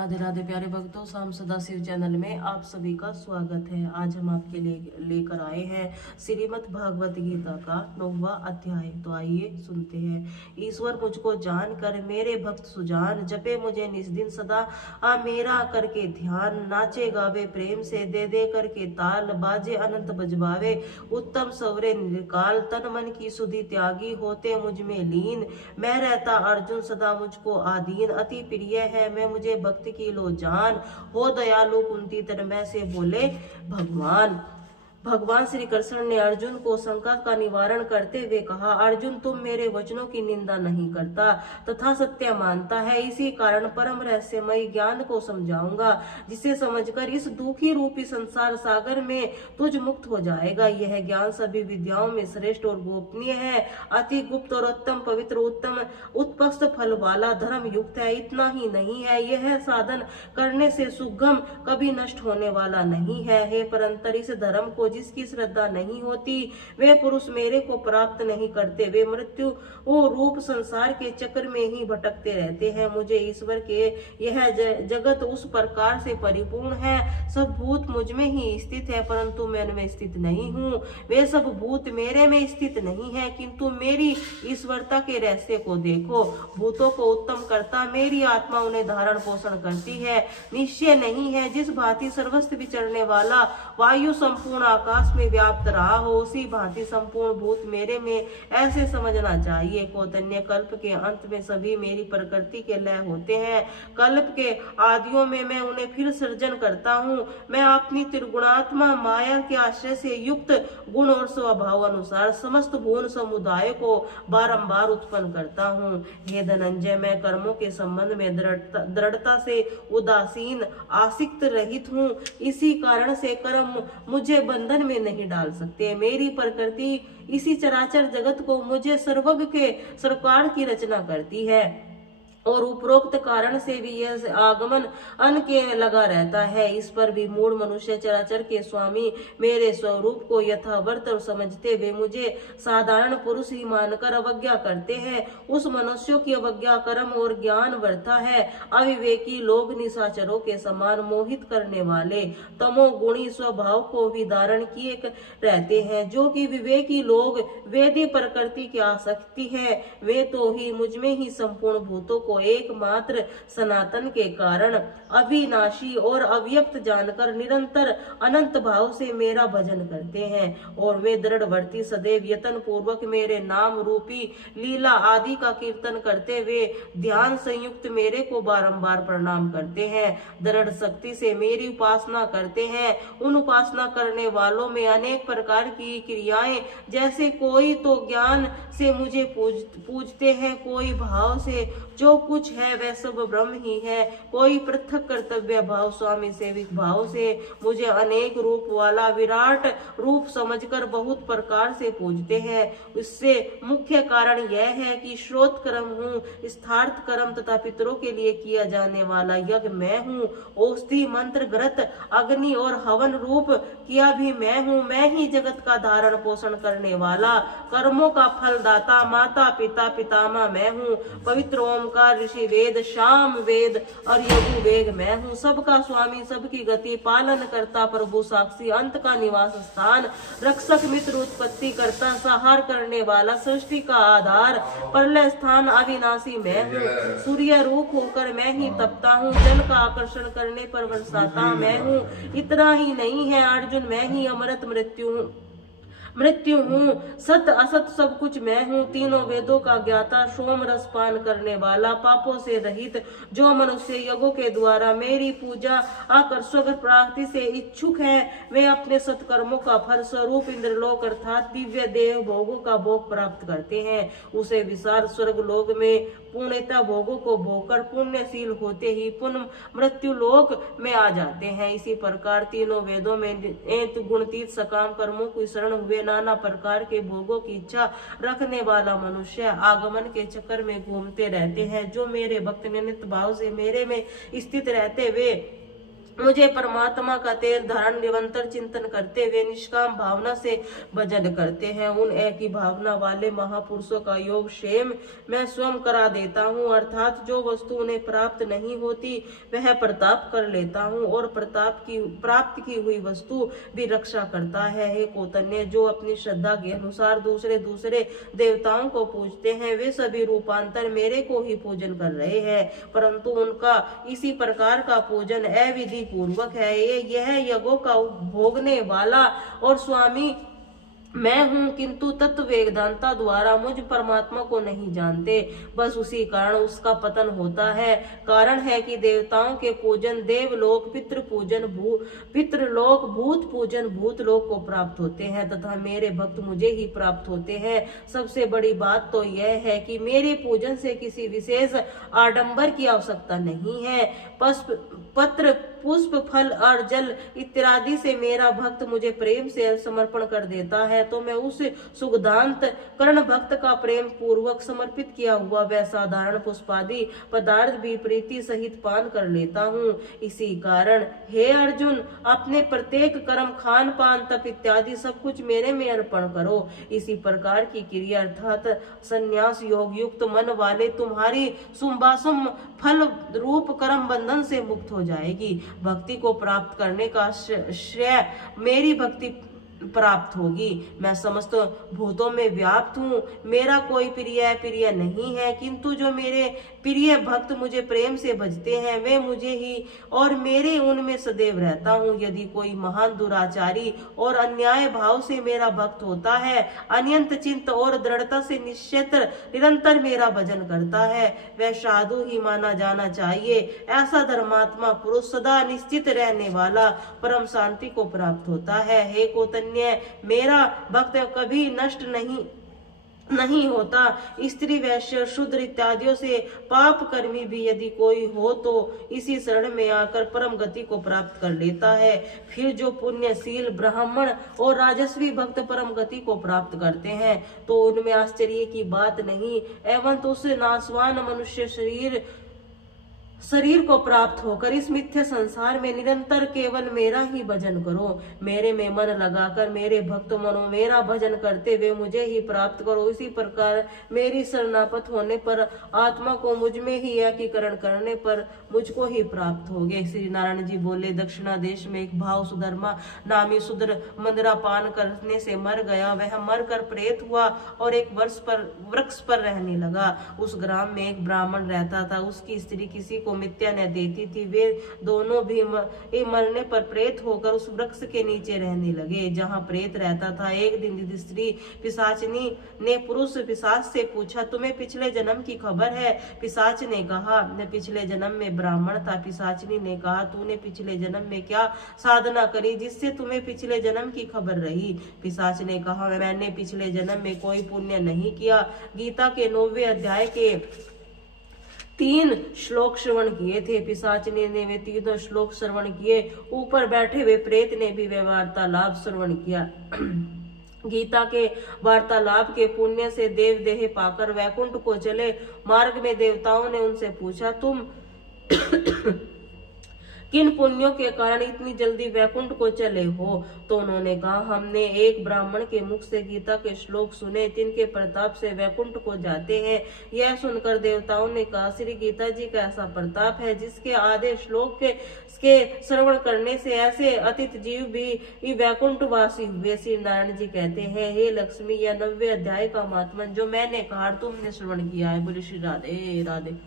राधे राधे प्यारे भक्तों, शाम सदाशिव चैनल में आप सभी का स्वागत है। आज हम आपके लिए लेकर आए हैं श्रीमद् भागवत गीता का 9वां अध्याय। तो आइए सुनते हैं। ईश्वर मुझको जान कर मेरे भक्त सुजान, जपे मुझे निज दिन सदा मेरा करके ध्यान। नाचे गावे प्रेम से दे दे करके ताल, बाजे अनंत बजवावे उत्तम सवरे निर्काल। तन मन की सुधि त्यागी होते मुझ में लीन, मैं रहता अर्जुन सदा मुझको आधीन। अति प्रिय है मैं मुझे भक्त की लो जान, हो दयालु कुंती तन्मय से बोले भगवान श्री कृष्ण ने अर्जुन को शंका का निवारण करते हुए कहा, अर्जुन तुम मेरे वचनों की निंदा नहीं करता तथा सत्य मानता है, इसी कारण परम रहस्यमय ज्ञान को समझाऊंगा, जिसे समझकर इस दुखी रूपी संसार सागर में तुझ मुक्त हो जाएगा। यह ज्ञान सभी विद्याओं में श्रेष्ठ और गोपनीय है, अति गुप्त और उत्तम पवित्र उत्तम उत्पस्त फल वाला धर्म युक्त है। इतना ही नहीं है, यह साधन करने से सुगम कभी नष्ट होने वाला नहीं है। हे परंतर, इस धर्म को जिसकी श्रद्धा नहीं होती वे पुरुष मेरे को प्राप्त नहीं करते, वे मृत्यु रूप संसार के चक्र में ही भटकते रहते हैं। मुझे ईश्वर के यह जगत उस प्रकार से परिपूर्ण है, सब भूत मुझ में ही स्थित है परंतु मैं उनमें स्थित नहीं हूँ। वे सब भूत मेरे में स्थित नहीं है, किंतु मेरी ईश्वरता के रहस्य को देखो। भूतों को उत्तम करता मेरी आत्मा उन्हें धारण पोषण करती है। निश्चय नहीं है, जिस भांति सर्वस्व विचरने वाला वायु संपूर्ण आकाश में व्याप्त रहा हो, उसी भांति संपूर्ण भूत मेरे में, ऐसे समझना चाहिए। कौतन्य कल्प के अंत में सभी मेरी प्रकृति के लय होते हैं, कल्प के आदियों में मैं उन्हें फिर सृजन करता हूँ। मैं अपनी त्रिगुणात्मा माया के आश्रय से युक्त गुण और स्वभाव अनुसार समस्त भुवन समुदाय को बारंबार उत्पन्न करता हूँ। हे धनंजय, मैं कर्मों के संबंध में दृढ़ता से उदासीन आसक्त रहित हूँ, इसी कारण से कर्म मुझे बंधन में नहीं डाल सकते। मेरी प्रकृति इसी चराचर जगत को मुझे सर्वज्ञ के सरकार की रचना करती है और उपरोक्त कारण से भी यह आगमन अन के लगा रहता है। इस पर भी मूढ़ मनुष्य चराचर के स्वामी मेरे स्वरूप को यथावर्त और समझते हुए मुझे साधारण पुरुष ही मानकर अवज्ञा करते हैं। उस मनुष्यों की अवज्ञा कर्म और ज्ञान व्यर्थ है। अविवेकी लोग निशाचरों के समान मोहित करने वाले तमोगुणी स्वभाव को भी धारण किए रहते हैं। जो कि विवेकी लोग वेदी प्रकृति की आसक्ति है, वे तो ही मुझ में ही संपूर्ण भूतों को एकमात्र सनातन के कारण अविनाशी और अव्यक्त जानकर निरंतर अनंत भाव से मेरा भजन करते हैं, और वे दृढ़वर्ती सदैव यत्न पूर्वक मेरे नाम रूपी लीला आदि का कीर्तन करते हुए ध्यान संयुक्त मेरे को बारंबार प्रणाम करते हैं, दृढ़ शक्ति से मेरी उपासना करते हैं। उन उपासना करने वालों में अनेक प्रकार की क्रियाएं, जैसे कोई तो ज्ञान से मुझे पूजते हैं, कोई भाव से जो कुछ है वह सब ब्रह्म ही है, कोई पृथक कर्तव्य भाव स्वामी सेविक भाव से मुझे अनेक रूप वाला विराट रूप समझकर बहुत प्रकार से पूजते हैं। इससे मुख्य कारण यह है कि श्रोत कर्म हूँ, स्थार्थ कर्म तथा पितरों के लिए किया जाने वाला यज्ञ मैं हूँ, औषधि मंत्र ग्रत अग्नि और हवन रूप किया भी मैं हूँ। मैं ही जगत का धारण पोषण करने वाला कर्मों का फलदाता माता पिता पितामह मैं हूँ। पवित्र ओमकार ऋषि वेद शाम वेद और यजु वेद मैं हूँ। सबका स्वामी सबकी गति पालन करता प्रभु साक्षी अंत का निवास स्थान रक्षक मित्र उत्पत्ति करता संहार करने वाला सृष्टि का आधार प्रलय स्थान अविनाशी मैं हूँ। सूर्य रूप होकर मैं ही तपता हूँ, जल का आकर्षण करने पर बरसाता मैं हूँ। इतना ही नहीं है अर्जुन, मैं ही अमृत मृत्यु हूँ, सत असत सब कुछ मैं हूँ। तीनों वेदों का ज्ञाता सोम रस पान करने वाला पापों से रहित, जो मनुष्य यज्ञों के द्वारा मेरी पूजा आकर स्वर्ग प्राप्ति से इच्छुक है, वे अपने सत्कर्मों का फल स्वरूप इंद्रलोक अर्थात दिव्य देह भोगों का भोग प्राप्त करते हैं। उसे विशाल स्वर्ग लोक में पुण्यता भोगों को भोगकर पुण्यशील होते ही पुनः मृत्यु लोक में आ जाते हैं। इसी प्रकार तीनों वेदों में गुणतीत सकाम कर्मों की शरण हुए नाना प्रकार के भोगों की इच्छा रखने वाला मनुष्य आगमन के चक्कर में घूमते रहते हैं। जो मेरे भक्त नित्य भाव से मेरे में स्थित रहते वे मुझे परमात्मा का तेल धारण निरंतर चिंतन करते हुए निष्काम भावना से भजन करते हैं। उन एक ही भावना वाले महापुरुषों का योग क्षेम मैं स्वयं करा देता हूँ, अर्थात जो वस्तु उन्हें प्राप्त नहीं होती वह प्रताप कर लेता हूँ और प्राप्त की हुई वस्तु भी रक्षा करता है। हे कौतन्य, जो अपनी श्रद्धा के अनुसार दूसरे देवताओं को पूजते हैं वे सभी रूपांतर मेरे को ही पूजन कर रहे हैं, परंतु उनका इसी प्रकार का पूजन अविधि पूर्वक है। यह यज्ञों का भोगने वाला और स्वामी मैं हूँ, किंतु तत्व वेदांता द्वारा मुझ परमात्मा को नहीं जानते, बस उसी कारण उसका पतन होता है। कारण है कि देवताओं के पूजन देवलोक, पितृलोक, भूत पूजन भूतलोक को प्राप्त होते हैं तथा मेरे भक्त मुझे ही प्राप्त होते हैं। सबसे बड़ी बात तो यह है कि मेरे पूजन से किसी विशेष आडंबर की आवश्यकता नहीं है। पत्र, पुष्प, फल और जल इत्यादि से मेरा भक्त मुझे प्रेम से समर्पण कर देता है तो मैं उस सुगंधांत कर्ण भक्त का प्रेम पूर्वक समर्पित किया हुआ वह साधारण पुष्पादि पदार्थ भी प्रीति सहित पान कर लेता हूँ। इसी कारण हे अर्जुन, अपने प्रत्येक कर्म, खान पान, तप इत्यादि सब कुछ मेरे में अर्पण करो। इसी प्रकार की क्रिया अर्थात संन्यास योग युक्त मन वाले तुम्हारी सुम्बासुम फल रूप कर्म बंधन से मुक्त हो जाएगी। भक्ति को प्राप्त करने का श्रेय मेरी भक्ति प्राप्त होगी। मैं समस्त भूतों में व्याप्त हूँ, मेरा कोई प्रिय नहीं है, किंतु जो मेरे प्रिय भक्त मुझे प्रेम से भजते हैं वे मुझे ही और मेरे उनमें सदैव रहता हूँ। यदि कोई महान दुराचारी और अन्याय भाव से मेरा भक्त होता है, अनंत चिंत और दृढ़ता से निरंतर मेरा भजन करता है, वह साधु ही माना जाना चाहिए। ऐसा धर्मात्मा पुरुष सदा निश्चित रहने वाला परम शांति को प्राप्त होता है। हे कौतन्य, मेरा भक्त कभी नष्ट नहीं होता। स्त्री, वैश्य, शूद्र इत्यादियों से पाप कर्मी भी यदि कोई हो तो इसी शरण में आकर परम गति को प्राप्त कर लेता है। फिर जो पुण्यशील ब्राह्मण और राजस्वी भक्त परम गति को प्राप्त करते हैं तो उनमें आश्चर्य की बात नहीं, एवं तो उस नाशवान मनुष्य शरीर को प्राप्त होकर इस मिथ्या संसार में निरंतर केवल मेरा ही भजन करो। मेरे में मन लगाकर मेरे भक्त मनो मेरा भजन करते हुए मुझे ही प्राप्त करो। इसी प्रकार मेरी शरणागत होने पर आत्मा को मुझ में ही एकीकरण करने पर मुझको ही प्राप्त होगे। श्री नारायण जी बोले, दक्षिणा देश में एक भाव सुधर्मा नामी शूद्र मदिरा पान करने से मर गया। वह मर कर प्रेत हुआ और एक वृक्ष पर रहने लगा। उस ग्राम में एक ब्राह्मण रहता था, उसकी स्त्री किसी को मिथ्या न देती थी। वे दोनों भी मरने पर प्रेत होकर उस वृक्ष के नीचे रहने लगे जहाँ प्रेत रहता था। एक दिन स्त्री पिशाचिनी ने पुरुष पिशाच से पूछा, तुम्हें पिछले जन्म की खबर है? पिशाच ने कहा, मैं पिछले जन्म में ब्राह्मण था। पिशाचिनी ने कहा, तूने पिछले जन्म में क्या साधना करी जिससे तुम्हें पिछले जन्म की खबर रही? पिशाच ने कहा, मैंने पिछले जन्म में कोई पुण्य नहीं किया। गीता के 9वें अध्याय के 3 श्लोक श्रवण किए थे। पिशाचिनी ने वे 3 श्लोक श्रवण किए। ऊपर बैठे हुए प्रेत ने भी वे वार्तालाप श्रवण किया। गीता के वार्तालाप के पुण्य से देव देह पाकर वैकुंठ को चले। मार्ग में देवताओं ने उनसे पूछा, तुम किन पुण्यों के कारण इतनी जल्दी वैकुंठ को चले हो? तो उन्होंने कहा, हमने एक ब्राह्मण के मुख से गीता के श्लोक सुने, तिनके प्रताप से वैकुंठ को जाते हैं। यह सुनकर देवताओं ने कहा, श्री गीता जी का ऐसा प्रताप है जिसके आधे श्लोक के श्रवण करने से ऐसे अतिथ जीव भी वैकुंठवासी हुए। श्री नारायण जी कहते हैं, हे लक्ष्मी, यह 90वें अध्याय का महात्म्य जो मैंने कहा तुमने श्रवण किया है। बोले श्री राधे राधे।